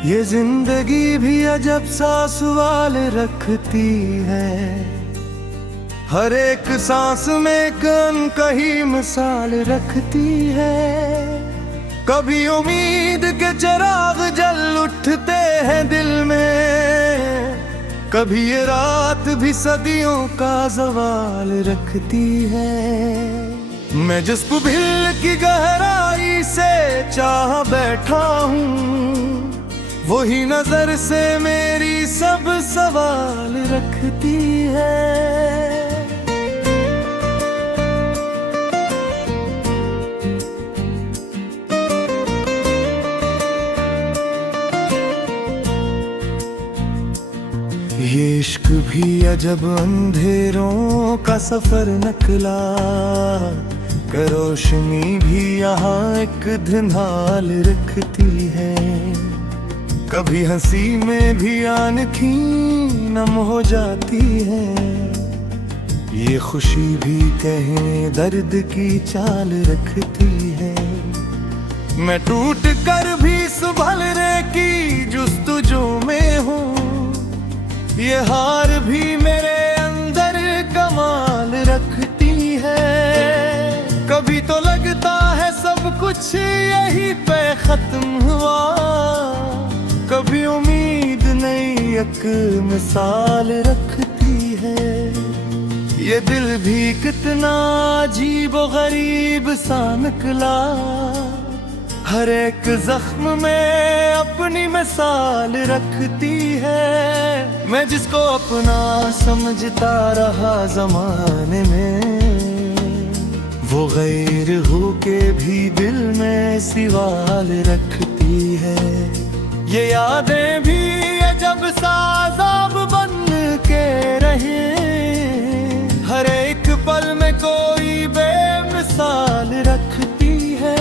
ये जिंदगी भी अजब सा सवाल रखती है। हर एक सांस में कहीं मिसाल रखती है। कभी उम्मीद के चिराग जल उठते हैं दिल में, कभी ये रात भी सदियों का सवाल रखती है। मैं जिसको दिल की गहराई से चाह बैठा हूँ, वही नजर से मेरी सब सवाल रखती है। ये इश्क भी अजब अंधेरों का सफर निकला, रोशनी भी यहाँ एक धुंधाल रखती है। कभी हंसी में भी आँखें नम हो जाती है। ये खुशी भी कहें दर्द की चाल रखती है। मैं टूट कर भी संभलने की जुस्तजू में हूँ, ये हार भी मेरे अंदर कमाल रखती है। कभी तो लगता है सब कुछ यही पे खत्म हुआ, कभी उम्मीद नई एक मिसाल रखती है। ये दिल भी कितना अजीब व गरीब सा निकला, हर एक जख्म में अपनी मिसाल रखती है। मैं जिसको अपना समझता रहा जमाने में, वो गैर हो के भी दिल में सवाल रखती है। ये यादें भी अजब सा अज़ाब बन के रहे, हर एक पल में कोई बेमिसाल रखती है।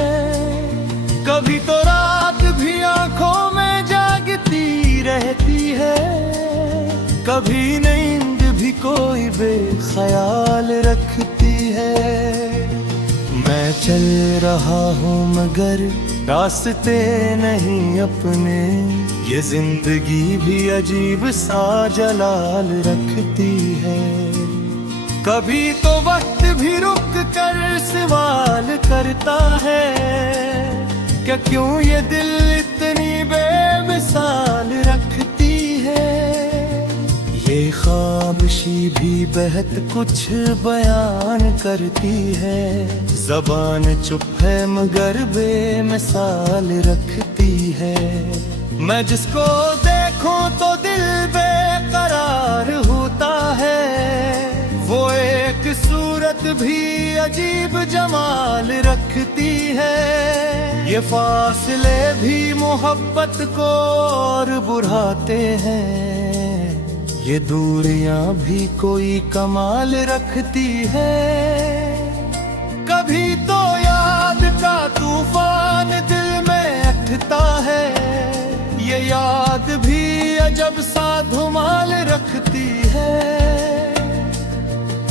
कभी तो रात भी आंखों में जागती रहती है, कभी नींद भी कोई बेख्याल रखती है। मैं चल रहा हूँ मगर रास्ते नहीं अपने, ये जिंदगी भी अजीब सा जलाल रखती है। कभी तो वक्त भी रुक कर सवाल करता है, क्या क्यों ये दिल इतनी बेमिसाल रखती है। ये खामोशी भी बहुत कुछ बयान करती है, ज़बान चुप है मगर बेमिसाल रखती है। मैं जिसको देखूं तो दिल बेकरार होता है, वो एक सूरत भी अजीब जमाल रखती है। ये फासले भी मोहब्बत को और बढ़ाते हैं, ये दूरियां भी कोई कमाल रखती है। कभी तो याद का तूफान दिल में उठता है, ये याद भी अजब सा धुमाल रखती है।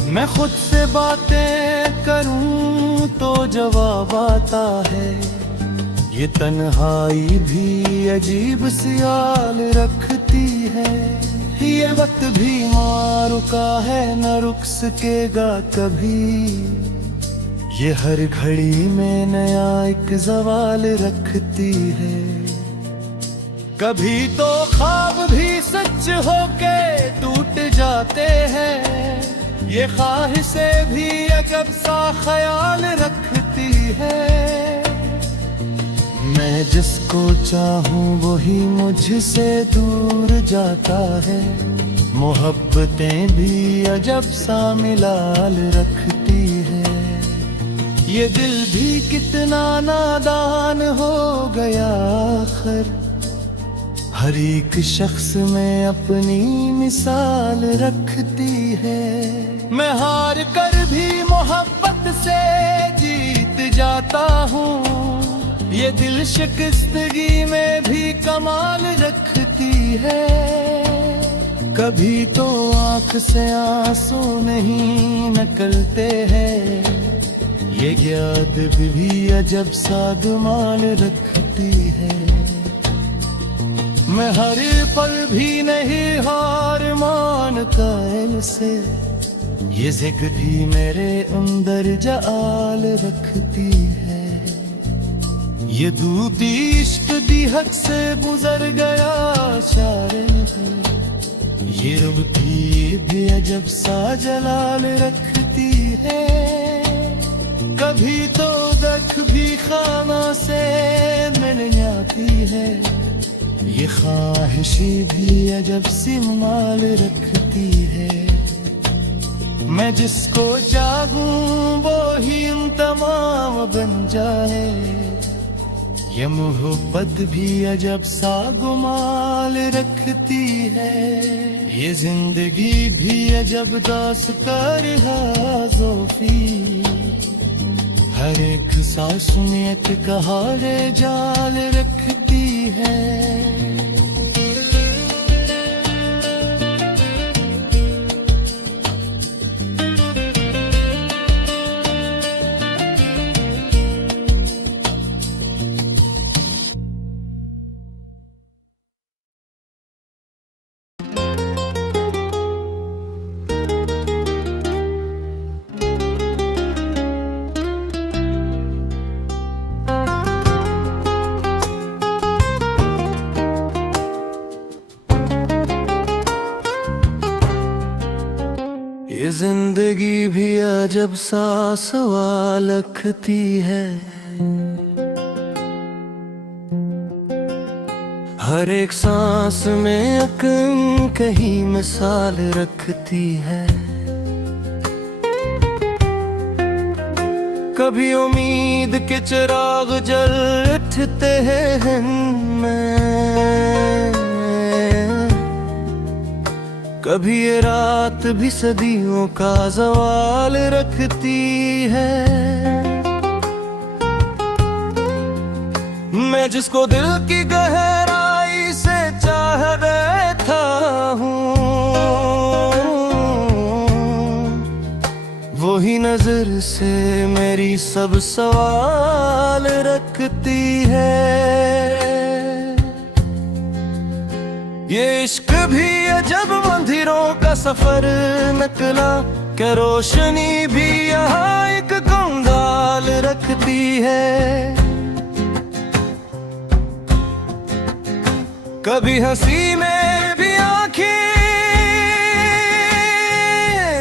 मैं खुद से बातें करूं तो जवाब आता है, ये तन्हाई भी अजीब सियाल रखती है। ये वक्त भी रुका है न रुक सकेगा कभी, ये हर घड़ी में नया एक सवाल रखती है। कभी तो ख्वाब भी सच होके टूट जाते हैं, ये ख्वाहिशें भी अजब सा ख्याल रखती है। मैं जिसको चाहूं वही मुझसे दूर जाता है, मोहब्बतें भी अजब सा मिलाल रखती है। ये दिल भी कितना नादान हो गया आखिर, हर एक शख्स में अपनी मिसाल रखती है। मैं हार कर भी मोहब्बत से जीत जाता हूँ, ये दिल शिकस्तगी में भी कमाल रखती है। कभी तो आँख से आंसू नहीं निकलते हैं, ये याद भी अजब सा धमाल रखती है। मैं हर पल भी नहीं हार मानता इनसे, ये जिंदगी मेरे अंदर जाल रखती है। ये दूती इश्क दी हद से गुजर गया शायर है, ये रुबती भी अजब सा जलाल रखती है। कभी तो दख भी खाना से मिल जाती है, ये ख्वाहिशी भी अजब सी माल रखती है। मैं जिसको चाहूं वो ही तमाम बन जाए, ये मोहब्बत भी अजब सा गुमाल रखती है। ये जिंदगी भी अजब दास्तान है ज़ोफ़ी, हर एक सांस नियत का हाल जाल रखती है। ये जिंदगी भी अजब सा सवाल रखती है, हर एक सांस में अकन कहीं मिसाल रखती है। कभी उम्मीद के चिराग जल उठते हैं में, कभी ये रात भी सदियों का सवाल रखती है। मैं जिसको दिल की गहराई से चाह बैठा हूँ, वही नजर से मेरी सब सवाल रखती है। ये इश्क भी अजब मंदिरों का सफर निकला, क्या रोशनी भी यहाँ एक कंगाल रखती है। कभी हंसी में भी आंखें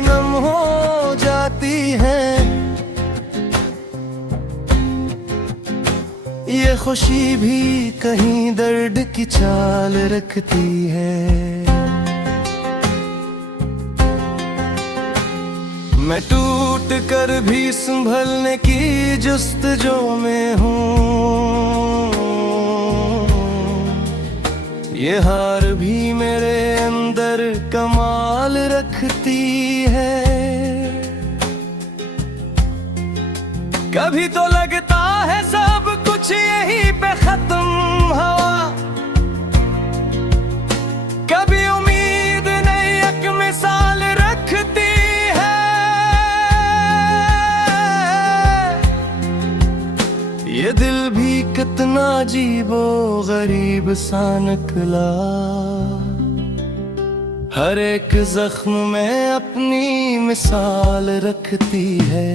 नम हो जाती हैं, ये खुशी भी कहीं दर्द की चाल रखती है। मैं टूट कर भी संभलने की जुस्तजू में हूँ, ये हार भी मेरे अंदर कमाल रखती है। कभी तो लगता है सब कुछ यहीं पे खत्म हुआ, कभी उम्मीद नई एक मिसाल रखती है। ये दिल भी कितना अजीबो गरीब सा निकला, हर एक जख्म में अपनी मिसाल रखती है।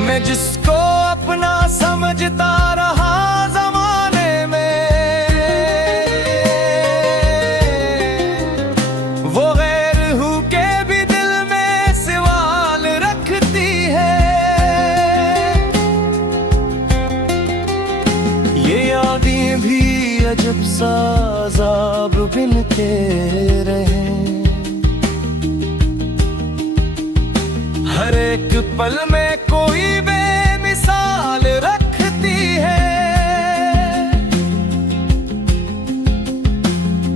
मैं जिसको अपना समझता रहा जमाने में, वो गैर हूँ के भी दिल में सवाल रखती है। ये यादें भी अजब सा अज़ाब बिनते रहे, हर एक पल में कोई बेमिसाल रखती है।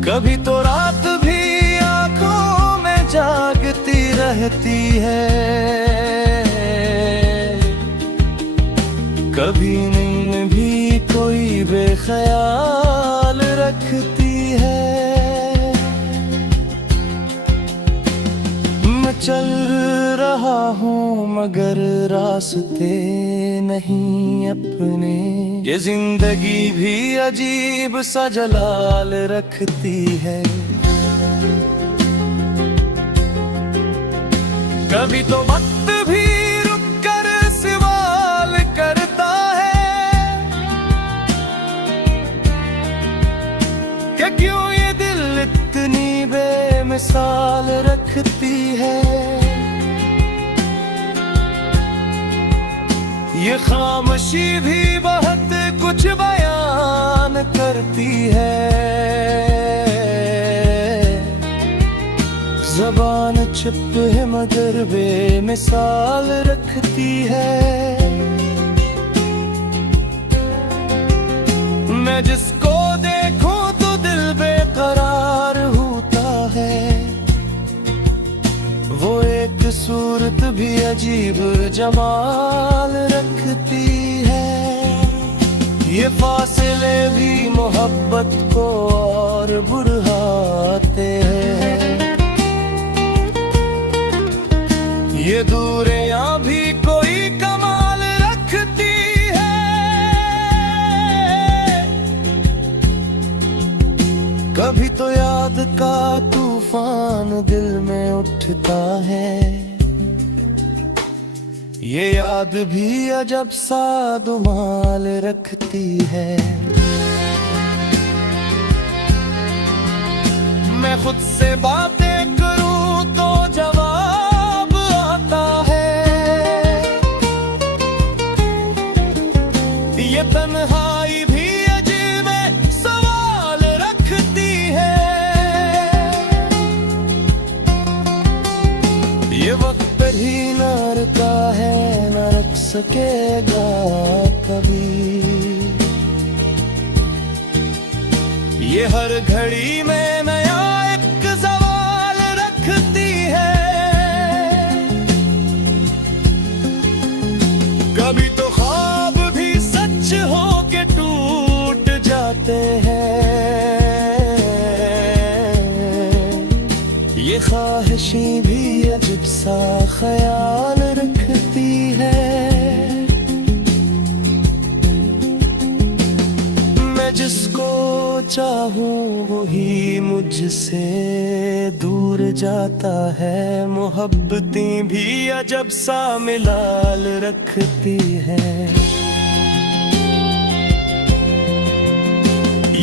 कभी तो रात भी आंखों में जागती रहती है, कभी नींद भी कोई बेख्याल रखती है। मैं चल रहा हूँ मगर रास्ते नहीं अपने, ये जिंदगी भी अजीब सा जलाल रखती है। कभी तो वक्त भी रुक कर सवाल करता है कि क्यों ये दिल इतनी बेमिसाल रखती है। ये खामोशी भी बहुत कुछ बयान करती है। ज़बान चुप है मगर बेमिसाल रखती है। मैं जिसको देखूं तो दिल बेकरार होता है। वो एक सूरत भी अजीब जमाल रखती है। ये फासले भी मोहब्बत को और बढ़ाते हैं। ये दूरियां भी कोई कमाल रखती है। कभी तो याद का तूफान दिल में उठता है। ये याद भी अजब सा धमाल रखती है। मैं खुद से बातें करूं तो जवाब आता है। ये तन्हाई भी अजीब सवाल रखती है। ये वक्त पर ही न रुका है न रुक सकेगा कभी। ये हर घड़ी में नया एक सवाल रखती है। कभी तो ख्वाब भी सच हो के टूट जाते हैं। ये ख्वाहिशी भी अजीब सा ख्याल रखती है। मैं जिसको चाहूं वही मुझसे दूर जाता है। मोहब्बतें भी अजब सा मिलाल रखती है।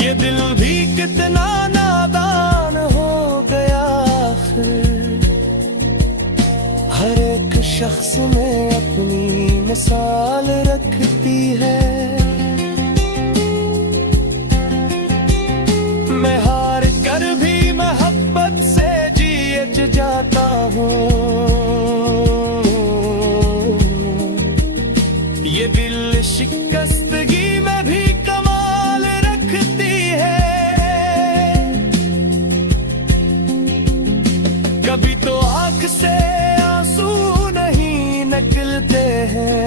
ये दिल भी कितना नादान हो गया आखिर। हर एक शख्स में अपनी मिसाल रखती है। मैं हार कर भी मोहब्बत से जिए जाता हूँ। ये दिल शिकस्तगी में भी कमाल रखती है। कभी तो आँख से आंसू नहीं निकलते हैं।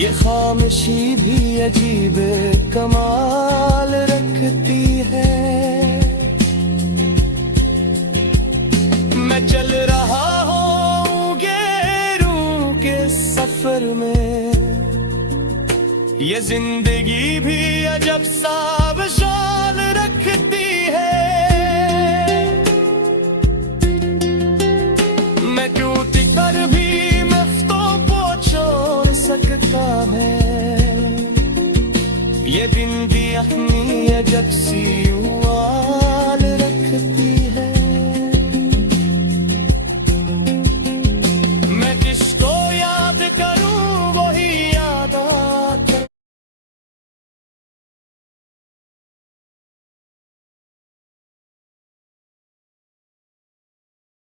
ये खामोशी भी अजीब कमाल रखती है। मैं चल रहा हूँ गैरों के सफर में। ये जिंदगी भी अजब सा विशाल रखती है। मैं टूट कर भी मफ्तों को छोड़ सकता है। ये बिंदी अपनी अजब सी हुआ